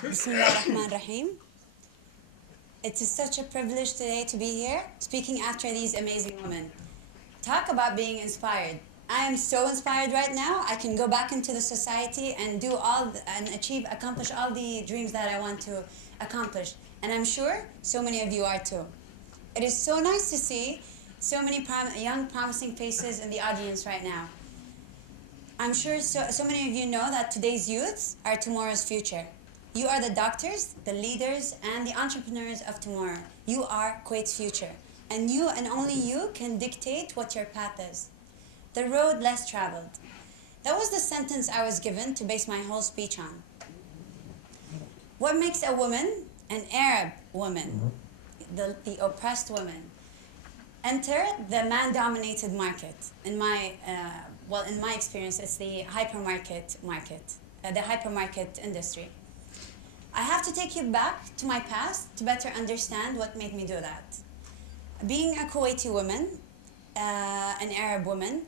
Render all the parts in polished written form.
Bismillah ar-Rahman rahim. It is such a privilege today to be here, speaking after these amazing women. Talk about being inspired. I am so inspired right now. I can go back into the society and accomplish all the dreams that I want to accomplish. And I'm sure so many of you are too. It is so nice to see so many young, promising faces in the audience right now. I'm sure so many of you know that today's youths are tomorrow's future. You are the doctors, the leaders, and the entrepreneurs of tomorrow. You are Kuwait's future. And you and only you can dictate what your path is. The road less traveled. That was the sentence I was given to base my whole speech on. What makes a woman, an Arab woman, the oppressed woman, enter the man-dominated market? In my experience, it's the hypermarket industry. I have to take you back to my past to better understand what made me do that. Being a Kuwaiti woman, an Arab woman,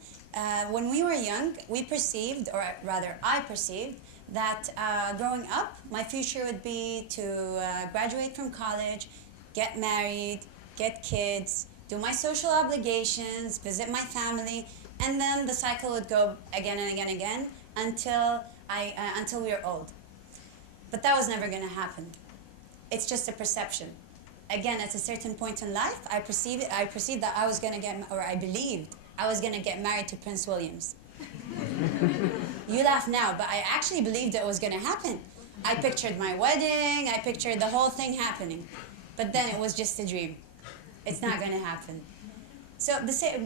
when we were young, we perceived, or rather I perceived, that growing up, my future would be to graduate from college, get married, get kids, do my social obligations, visit my family, and then the cycle would go again and again and again until we were old. But that was never going to happen. It's just a perception. Again, at a certain point in life, I perceived that I believed I was going to get married to Prince Williams. You laugh now, but I actually believed it was going to happen. I pictured my wedding, I pictured the whole thing happening. But then it was just a dream. It's not going to happen. So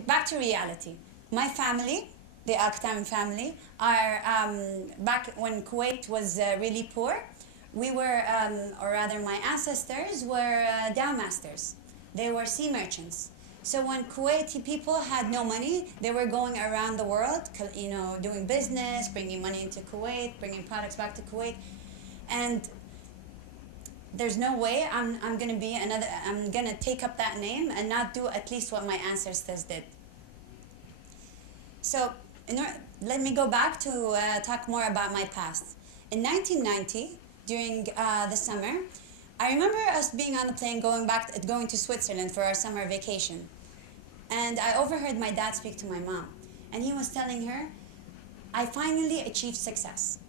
back to reality. My family, the Al Qatami family, are back when Kuwait was really poor. We were, or rather my ancestors were dowmasters. They were sea merchants. So when Kuwaiti people had no money, they were going around the world, doing business, bringing money into Kuwait, bringing products back to Kuwait. And there's no way I'm gonna take up that name and not do at least what my ancestors did. So let me go back to talk more about my past. In 1990, during the summer, I remember us being on the plane going to Switzerland for our summer vacation. And I overheard my dad speak to my mom. And he was telling her, I finally achieved success.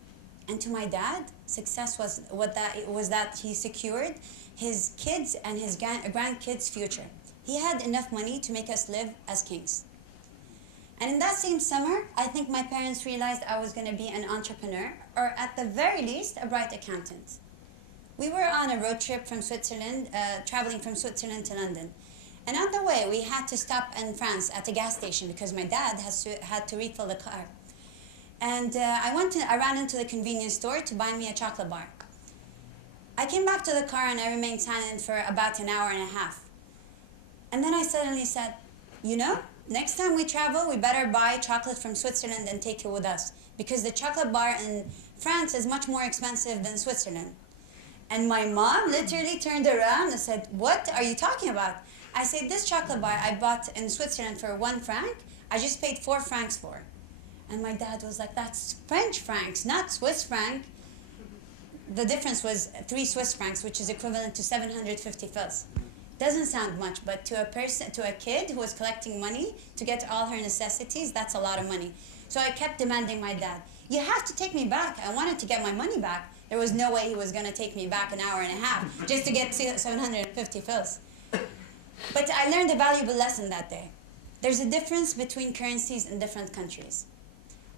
And to my dad, success was that he secured his kids and his grandkids' future. He had enough money to make us live as kings. And in that same summer, I think my parents realized I was going to be an entrepreneur, or at the very least, a bright accountant. We were on a road trip from Switzerland, traveling from Switzerland to London. And on the way, we had to stop in France at a gas station because my dad had to refill the car. And I ran into the convenience store to buy me a chocolate bar. I came back to the car and I remained silent for about an hour and a half. And then I suddenly said, next time we travel, we better buy chocolate from Switzerland and take it with us, because the chocolate bar in France is much more expensive than Switzerland. And my mom literally turned around and said, what are you talking about? I said, this chocolate bar I bought in Switzerland for 1 franc, I just paid 4 francs for. And my dad was like, that's French francs, not Swiss franc. The difference was 3 Swiss francs, which is equivalent to 750 fils. Doesn't sound much, but to a kid who was collecting money to get all her necessities, that's a lot of money. So I kept demanding my dad, you have to take me back. I wanted to get my money back. There was no way he was going to take me back an hour and a half just to get 750 fils. But I learned a valuable lesson that day. There's a difference between currencies in different countries.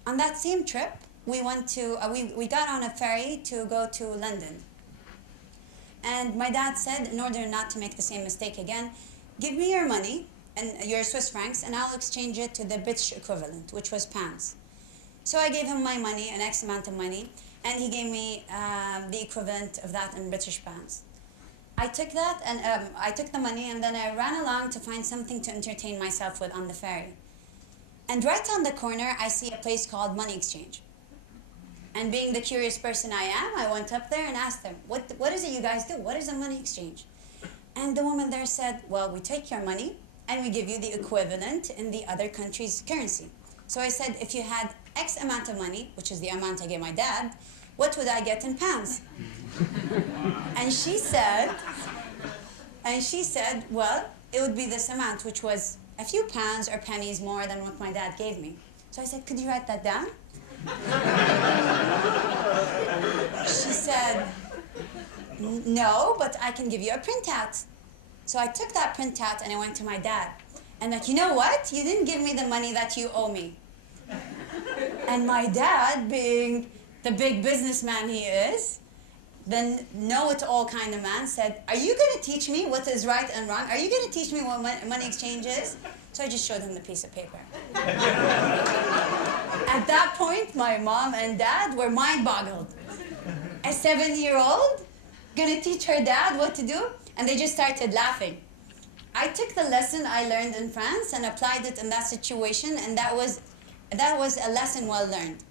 On that same trip, we got on a ferry to go to London. And my dad said, in order not to make the same mistake again, give me your money, and your Swiss francs, and I'll exchange it to the British equivalent, which was pounds. So I gave him my money, an X amount of money, and he gave me the equivalent of that in British pounds. I took that, and I took the money, and then I ran along to find something to entertain myself with on the ferry. And right on the corner, I see a place called Money Exchange. And being the curious person I am, I went up there and asked them, what is it you guys do? What is a money exchange? And the woman there said, well, we take your money and we give you the equivalent in the other country's currency. So I said, if you had X amount of money, which is the amount I gave my dad, what would I get in pounds? And she said, well, it would be this amount, which was a few pounds or pennies more than what my dad gave me. So I said, could you write that down? She said, no, but I can give you a printout. So I took that printout and I went to my dad. And like, you know what? You didn't give me the money that you owe me. And my dad, being the big businessman he is, the know-it-all kind of man, said, are you going to teach me what is right and wrong? Are you going to teach me what money exchange is? So I just showed him the piece of paper. At that point, my mom and dad were mind-boggled. A 7-year-old going to teach her dad what to do? And they just started laughing. I took the lesson I learned in France and applied it in that situation, and that was a lesson well learned.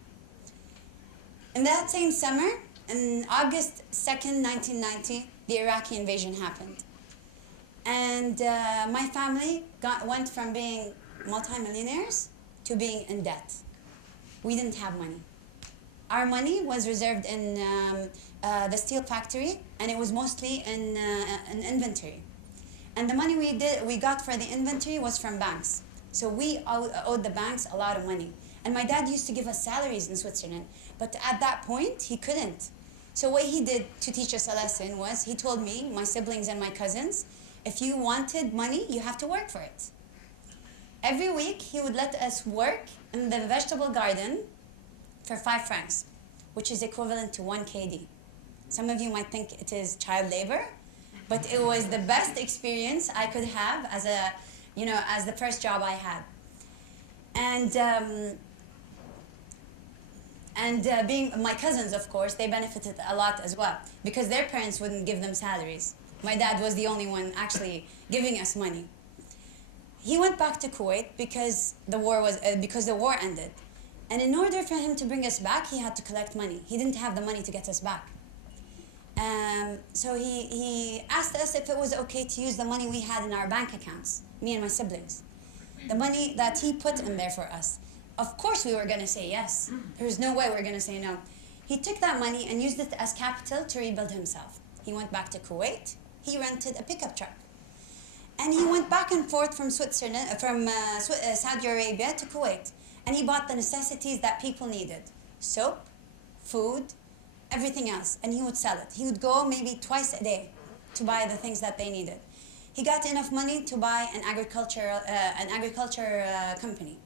In that same summer, on August 2nd, 1990, the Iraqi invasion happened. And my family went from being multimillionaires to being in debt. We didn't have money. Our money was reserved in the steel factory, and it was mostly in inventory. And the money we got for the inventory was from banks. So we owed the banks a lot of money. And my dad used to give us salaries in Switzerland, but at that point, he couldn't. So what he did to teach us a lesson was, he told me, my siblings and my cousins, if you wanted money, you have to work for it. Every week, he would let us work in the vegetable garden for 5 francs, which is equivalent to 1 KD. Some of you might think it is child labor, but it was the best experience I could have as as the first job I had. And being my cousins, of course, they benefited a lot as well, because their parents wouldn't give them salaries. My dad was the only one actually giving us money. He went back to Kuwait because the war ended. And in order for him to bring us back, he had to collect money. He didn't have the money to get us back. So he asked us if it was okay to use the money we had in our bank accounts, me and my siblings. The money that he put in there for us. Of course we were going to say yes. There was no way we were going to say no. He took that money and used it as capital to rebuild himself. He went back to Kuwait. He rented a pickup truck. And he went back and forth from Saudi Arabia to Kuwait. And he bought the necessities that people needed. Soap, food, everything else. And he would sell it. He would go maybe twice a day to buy the things that they needed. He got enough money to buy an agriculture company.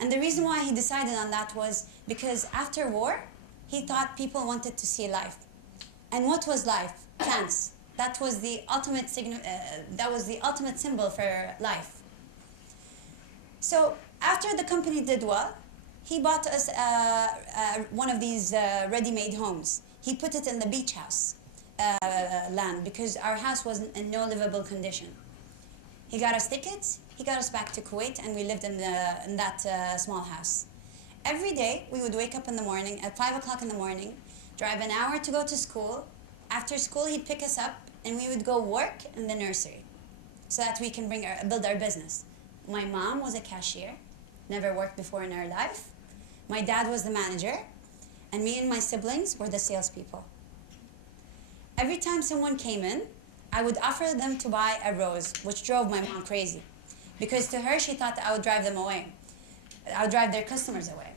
And the reason why he decided on that was because after war, he thought people wanted to see life. And what was life? Plants. That was the ultimate symbol for life. So after the company did well, he bought us one of these ready-made homes. He put it in the beach house land because our house was in no livable condition. He got us tickets, he got us back to Kuwait, and we lived in that small house. Every day, we would wake up in the morning at 5 o'clock in the morning, drive an hour to go to school. After school, he'd pick us up, and we would go work in the nursery so that we can build our business. My mom was a cashier, never worked before in her life. My dad was the manager, and me and my siblings were the salespeople. Every time someone came in, I would offer them to buy a rose, which drove my mom crazy. Because to her, she thought that I would drive them away. I would drive their customers away.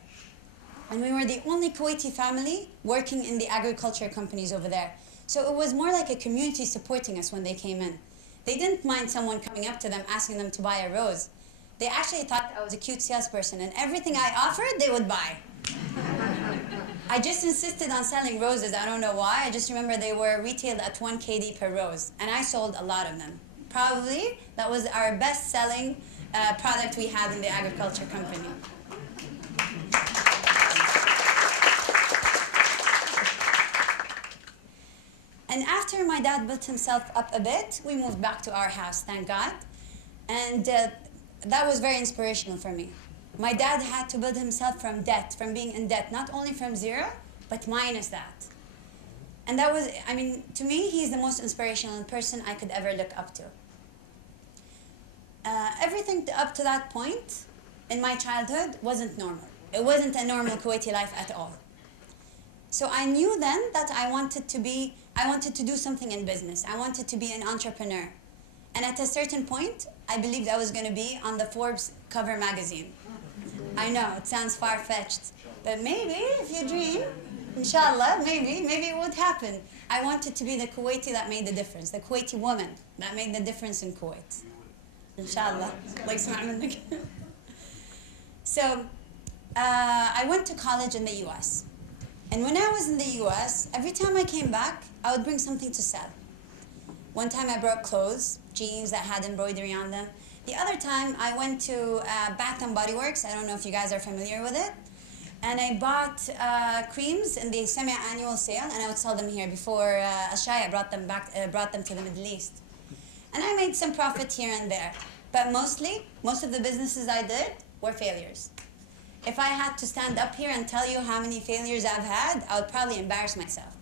And we were the only Kuwaiti family working in the agriculture companies over there. So it was more like a community supporting us when they came in. They didn't mind someone coming up to them, asking them to buy a rose. They actually thought I was a cute salesperson, and everything I offered, they would buy. I just insisted on selling roses. I don't know why. I just remember they were retailed at 1 KD per rose, and I sold a lot of them. Probably that was our best-selling product we had in the agriculture company. And after my dad built himself up a bit, we moved back to our house, thank God. And that was very inspirational for me. My dad had to build himself from debt, from being in debt, not only from zero, but minus that. And that was, I mean, to me, he's the most inspirational person I could ever look up to. Everything up to that point in my childhood wasn't normal. It wasn't a normal Kuwaiti life at all. So I knew then that I wanted to do something in business. I wanted to be an entrepreneur. And at a certain point, I believed I was going to be on the Forbes cover magazine. I know, it sounds far-fetched, but maybe if you dream, inshallah, maybe it would happen. I wanted to be the Kuwaiti that made the difference, the Kuwaiti woman that made the difference in Kuwait. Inshallah. Like So, I went to college in the US. And when I was in the US, every time I came back, I would bring something to sell. One time I brought clothes, jeans that had embroidery on them. The other time I went to Bath and Body Works. I don't know if you guys are familiar with it. And I bought creams in the semi-annual sale, and I would sell them here before Ashaya brought them to the Middle East. And I made some profit here and there. But most of the businesses I did were failures. If I had to stand up here and tell you how many failures I've had, I would probably embarrass myself.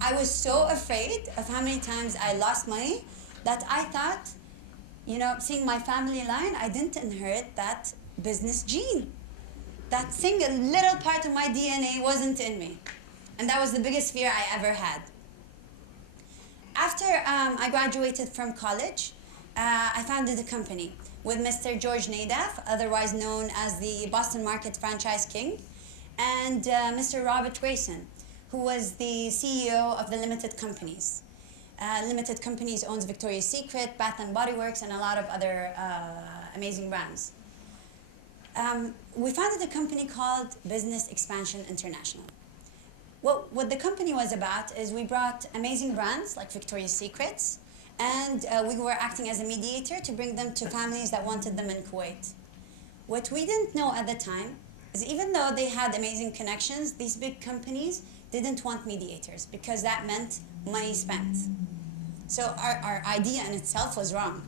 I was so afraid of how many times I lost money that I thought, seeing my family line, I didn't inherit that business gene. That single little part of my DNA wasn't in me. And that was the biggest fear I ever had. After I graduated from college, I founded a company with Mr. George Nadaf, otherwise known as the Boston Market Franchise King, and Mr. Robert Grayson, who was the CEO of the Limited Companies. Limited Companies owns Victoria's Secret, Bath and Body Works, and a lot of other amazing brands. We founded a company called Business Expansion International. What the company was about is we brought amazing brands like Victoria's Secrets, and we were acting as a mediator to bring them to families that wanted them in Kuwait. What we didn't know at the time is even though they had amazing connections, these big companies didn't want mediators because that meant money spent. So our idea in itself was wrong.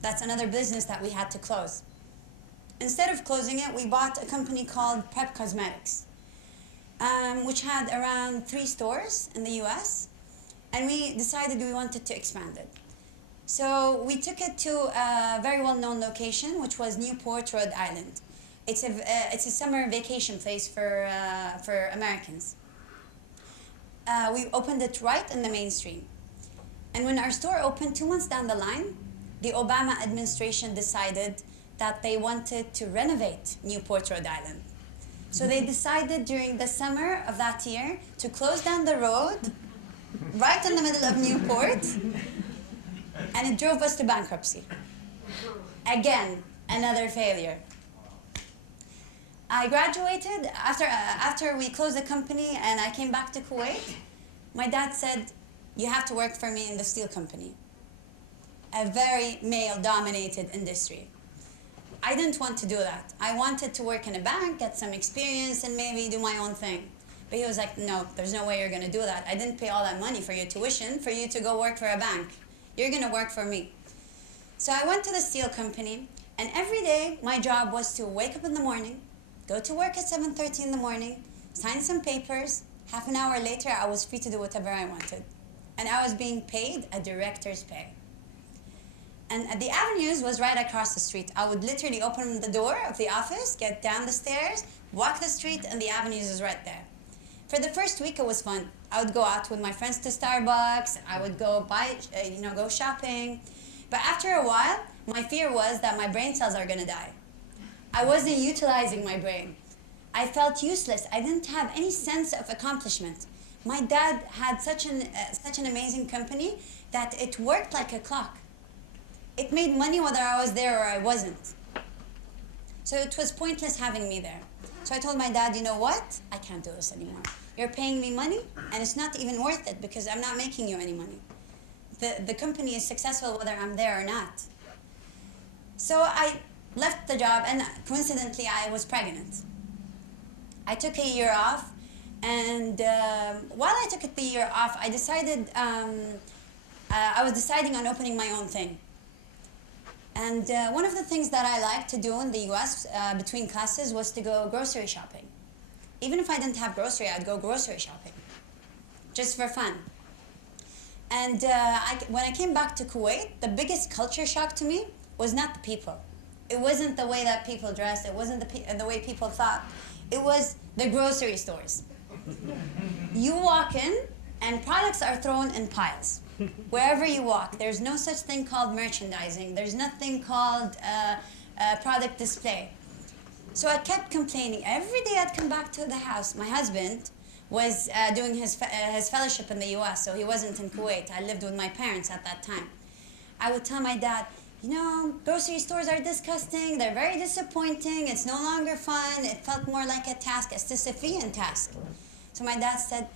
That's another business that we had to close. Instead of closing it, we bought a company called Prep Cosmetics, which had around 3 stores in the US, and we decided we wanted to expand it. So we took it to a very well-known location, which was Newport, Rhode Island. It's a summer vacation place for Americans. We opened it right in the mainstream. And when our store opened 2 months down the line, the Obama administration decided that they wanted to renovate Newport, Rhode Island. So they decided during the summer of that year to close down the road right in the middle of Newport, and it drove us to bankruptcy. Again, another failure. I graduated, after we closed the company and I came back to Kuwait, my dad said, you have to work for me in the steel company, a very male-dominated industry. I didn't want to do that. I wanted to work in a bank, get some experience, and maybe do my own thing. But he was like, no, there's no way you're going to do that. I didn't pay all that money for your tuition for you to go work for a bank. You're going to work for me. So I went to the steel company, and every day my job was to wake up in the morning, go to work at 7:30 in the morning, sign some papers. Half an hour later, I was free to do whatever I wanted. And I was being paid a director's pay. And the Avenues was right across the street. I would literally open the door of the office, get down the stairs, walk the street, and the Avenues is right there. For the first week, it was fun. I would go out with my friends to Starbucks. I would go go shopping. But after a while, my fear was that my brain cells are going to die. I wasn't utilizing my brain. I felt useless. I didn't have any sense of accomplishment. My dad had such an amazing company that it worked like a clock. It made money whether I was there or I wasn't. So it was pointless having me there. So I told my dad, you know what? I can't do this anymore. You're paying me money, and it's not even worth it because I'm not making you any money. The company is successful whether I'm there or not. So I left the job, and coincidentally, I was pregnant. I took a year off, and while I took the year off, I was deciding on opening my own thing. And one of the things that I liked to do in the US between classes was to go grocery shopping. Even if I didn't have grocery, I'd go grocery shopping, just for fun. And when I came back to Kuwait, the biggest culture shock to me was not the people. It wasn't the way that people dressed. It wasn't the way people thought. It was the grocery stores. You walk in, and products are thrown in piles. Wherever you walk, there's no such thing called merchandising. There's nothing called product display. So I kept complaining. Every day I'd come back to the house. My husband was doing his fellowship in the US, so he wasn't in Kuwait. I lived with my parents at that time. I would tell my dad, you know, grocery stores are disgusting. They're very disappointing. It's no longer fun. It felt more like a task, a Sisyphean task. So my dad said,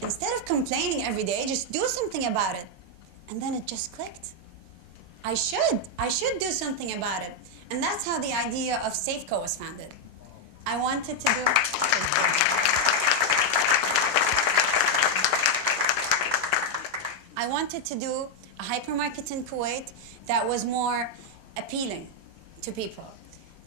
instead of complaining every day, just do something about it. And then it just clicked. I should do something about it. And that's how the idea of Safeco was founded. I wanted to do a hypermarket in Kuwait that was more appealing to people,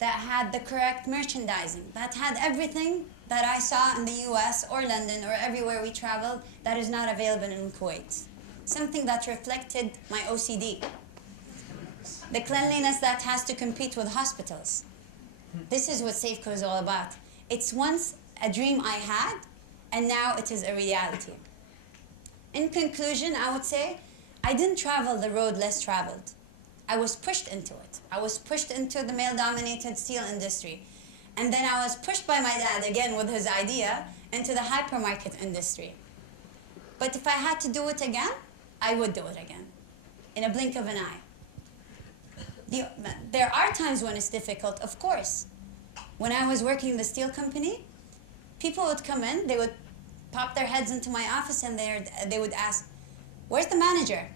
that had the correct merchandising, that had everything that I saw in the US or London or everywhere we traveled that is not available in Kuwait. Something that reflected my OCD. The cleanliness that has to compete with hospitals. This is what Safeco is all about. It's once a dream I had, and now it is a reality. In conclusion, I would say, I didn't travel the road less traveled. I was pushed into it. I was pushed into the male-dominated steel industry. And then I was pushed by my dad, again with his idea, into the hypermarket industry. But if I had to do it again, I would do it again, in a blink of an eye. There are times when it's difficult, of course. When I was working in the steel company, people would come in, they would pop their heads into my office and they would ask, where's the manager?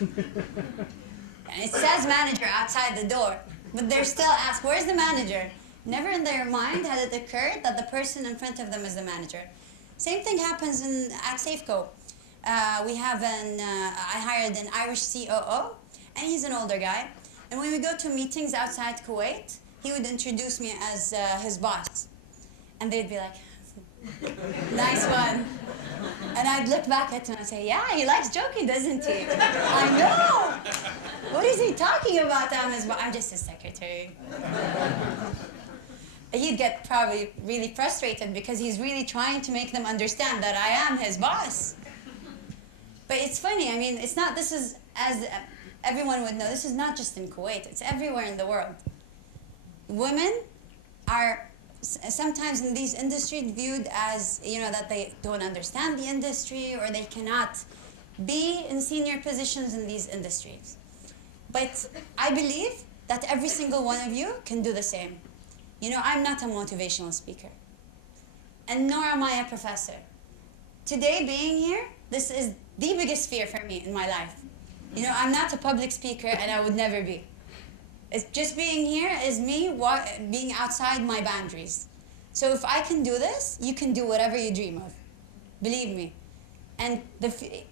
And it says manager outside the door, but they're still asked, where's the manager? Never in their mind had it occurred that the person in front of them is the manager. Same thing happens at Safeco. I hired an Irish COO, and he's an older guy. And when we go to meetings outside Kuwait, he would introduce me as his boss. And they'd be like, nice one. And I'd look back at him and say, yeah, he likes joking, doesn't he? I know. What is he talking about? I'm just his secretary. He'd get probably really frustrated because he's really trying to make them understand that I am his boss. But it's funny, I mean, it's not, this is, as everyone would know, this is not just in Kuwait, it's everywhere in the world. Women are sometimes in these industries viewed as, you know, that they don't understand the industry or they cannot be in senior positions in these industries. But I believe that every single one of you can do the same. You know, I'm not a motivational speaker, and nor am I a professor. Today, being here, this is the biggest fear for me in my life. You know, I'm not a public speaker, and I would never be. It's just being here is me being outside my boundaries. So if I can do this, you can do whatever you dream of. Believe me. And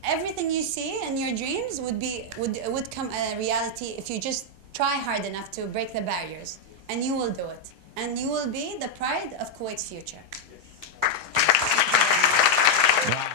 everything you see in your dreams would come a reality if you just try hard enough to break the barriers. And you will do it. And you will be the pride of Kuwait's future. Wow.